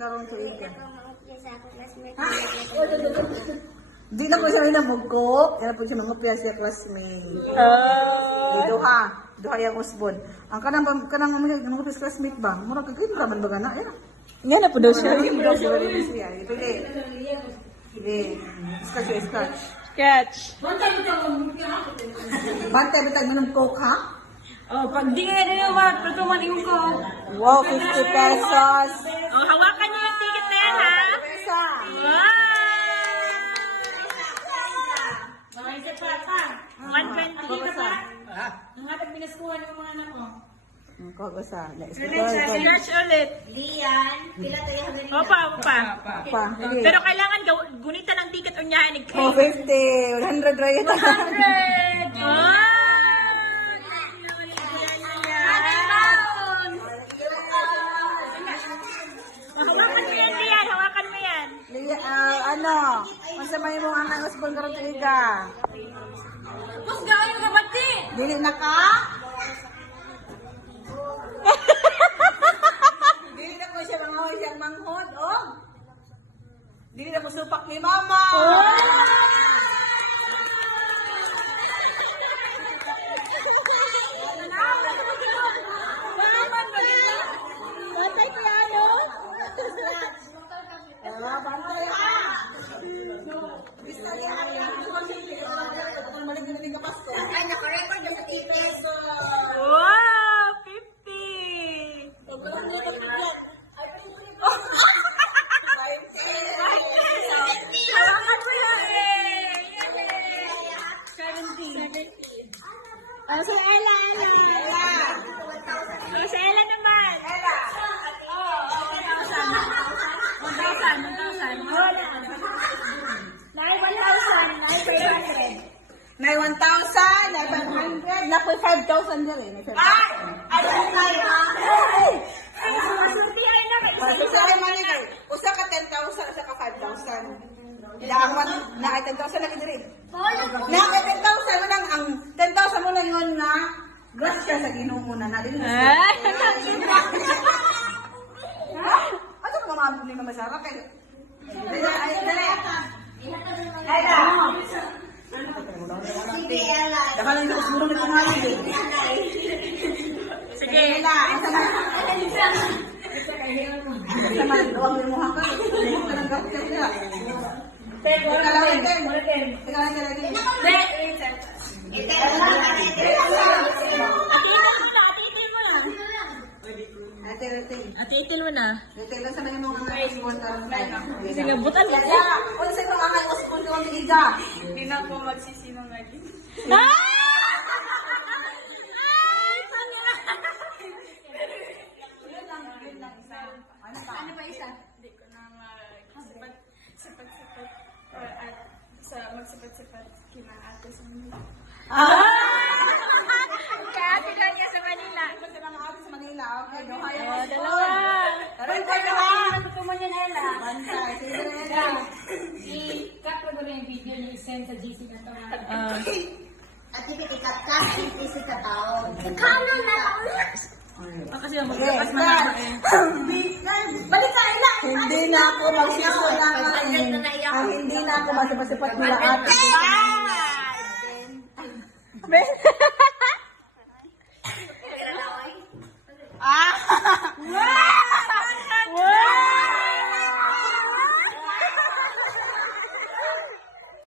Karong tuig ka. Di na po siya minamugkop. Yan po siya mangupya siya classmate. Duha yung usbon. Ang kanang mangupya sa classmate ba? Murag kagkita man ba gana? Yan na po daw siya. Hindi daw siya rin siya. Pili. Scratch. Catch. Bantay bitag minum coke ha? Oh, pag di nga rin yung mga tutuman yung ko. Wow, 50 pesos. Oh, hawakan niyo yung ticket na yan, ha? Pesa. Wow! Mga isa pa. 120 ka ba? Ang atag binaskuhan yung mga anak mo. Kau sa next. Search ulit. Lian, pila tayo hanggang Opa. Pa. Pero kailangan gunitan ng ticket unyahan. Oh, 50. 100 raya. 100! Oh! Hawakan mo yan, Lian. Hawakan mo yan. Ano? Masamay mo ang usbon karong tuig ka. Tapos gawin ka ba't di? Dili na ka? Dili na ko siya mangahoy siyang manghod, oh. Dili na ko supak ni mama. Batay ko yan, no? Bantay ka. Bisa niya ang maling ka pasto. Ay, naka-record na sa ticket. Wow! 50! Hawakan mo yan eh! 70. Ah, sa Ella. Oh, sa Ella naman! Ella! Oh, 1,000. 1,000. 9,100. Nay 1,000, nay 500, na po 5,000 dyan eh. Ay, masultihan na kayo. Kasi ay mali kay, usa ka 10,000, usa ka 5,000. Daman na ay 10,000 lagi diri. Na ay 10,000 mo lang ang 10,000 mo lang yun na grasya sa Ginoo mo na dili. Ha? Ano mo mga ni Mama Sarah kay? Ay da. Sige, Ella. Dapat lang sa siguro na kumain. Sige. Na, isa na. Isa man doang mo haka. Hindi ka nang gawin ka. Ikaw lang lagi. Atitil mo na. Dito lang sa mga usbon karon tayo. Sige, butan mo. Ano sa mga usbon ko ang iga? Hindi na ako magsisinungaling. Ano pa isa? Hindi ko na magsipat-sipat at sa magsipat-sipat kinaate sa Manila. Kaya ate lang niya sa Manila. Basta lang ako sa Manila. Okay, do hayo. Dalawa. Karon tayo ha. Matutuman yan, Ella. Bantay. Sige na. I-cut mo ba yung video niyo i-send sa GC na to? At ikat ka, isip ka tao. Kanon na ako. Kasi magkakas mahaba eh. Balik ka ina. Hindi na ako magsisunang hindi na ako masipasipat nila ate. Ah!